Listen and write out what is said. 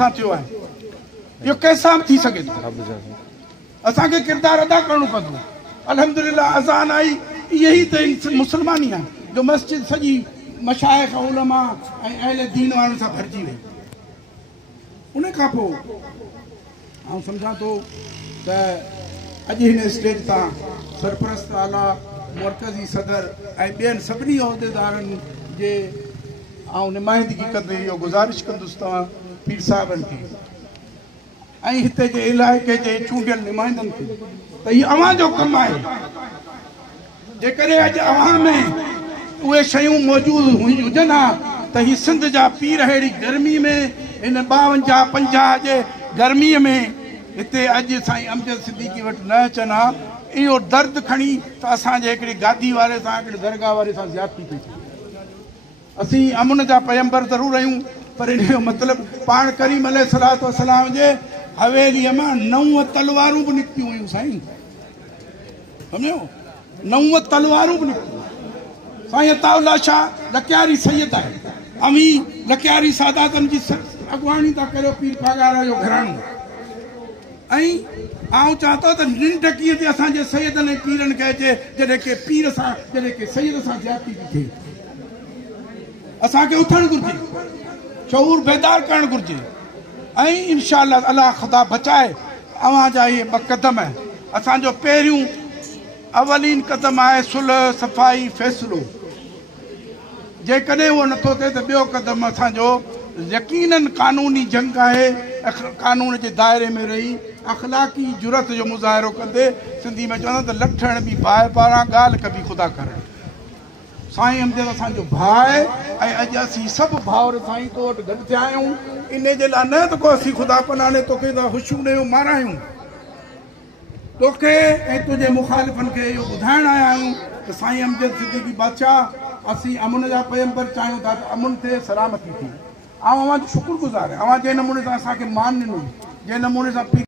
सां थियो आहे इहो कैसां थी सघे थो असांखे किरदार अदा करणो पवंदो अल्हम्दुलिल्लाह अज़ान आई इहा ई त मुस्लमानी आहे जो मस्जिद सॼी मशाइख उलमा ऐं अहले दीन वारनि सां भरिजी वई उन खां पोइ आउं सम्झां थो त अॼु हिन स्टेज तां सरपरस्त आला मरकज़ी सदर ऐं ॿियनि सभिनी उहिदेदारनि जे आउं नुमाइंदगी कंदे इहो गुज़ारिश कंदुसि तव्हां पीर साहिबनि खे ऐं हिते जे इलाइक़े जे चूंडियल नुमाइंदनि खे त हीउ अव्हां जो कमु आहे जेकॾहिं अॼु अव्हां में उहे शयूं मौजूदु हुजनि हा त हीउ सिंध जा पीर अहिड़ी गर्मी में हिन 52-50 जे गर्मीअ में हिते अॼु साईं अमजद सिद्दीकी वटि न अचनि हा इहो दर्द खणी त असांजे हिकिड़ी गादी वारे सां हिकिड़े दरगाह वारे सां ज़्यादती पई थिए असीं अमुन जा पैगंबर ज़रूरु आहियूं पर इन जो मतिलबु पाण करीम अलैहिस्सलातु वस्सलाम जे हवेलीअ मां 9 तलवारूं बि निकितियूं हुयूं साईं सम्झो 9 तलवारूं बि निकितियूं साईं अताउल्लाह शाह लकियारी सैयद आहे अमी लकियारी सादातनि जी अॻुवाणी था करियो पीर पागारा जो घराणो ऐं आउं चाह थो त निंड कीअं थी असांजे सैयदनि ऐं पीरनि खे अचे जॾहिं के पीर सां जॾहिं के सैयद सां ज़्यादती थी थिए असांखे उथणु घुरिजे शऊर बेदार करणु घुरिजे ऐं इंशाअल्लाह अलाह ख़ुदा बचाए अव्हां जा इहे 2 क़दम असांजो पहिरियों अवलीन क़दम आहे सुलह सफ़ाई फ़ैसिलो जेकॾहिं उहो नथो थिए त ॿियो क़दम असांजो यकीनन कानूनी जंग आहे कानून जे दायरे में रही अख़लाक़ी जुरत जो मुज़ाहिरो कंदे सिंधी में चवंदा त लठण बि भाउ पारां ॻाल्हि कबी ख़ुदा करणु साईं अमजद असांजो भाउ आहे ऐं अॼु असीं सभु भाउर साईं तो वटि गॾु थिया आहियूं इन जे लाइ न त को असीं ख़ुदा पनाने तोखे त ख़ुशियूं ॾियूं मारायूं तोखे ऐं तुंहिंजे मुखालिफ़नि खे इहो ॿुधाइण आया आहियूं त साईं अमजद सिद्दीकी बादशाह असीं अमुन जा पैगंबर चाहियूं था त अमुन थिए सलामती थिए ऐं अव्हां जो शुक्रगुज़ार आहियां अव्हां जंहिं नमूने सां असांखे मान ॾिनो जंहिं नमूने सां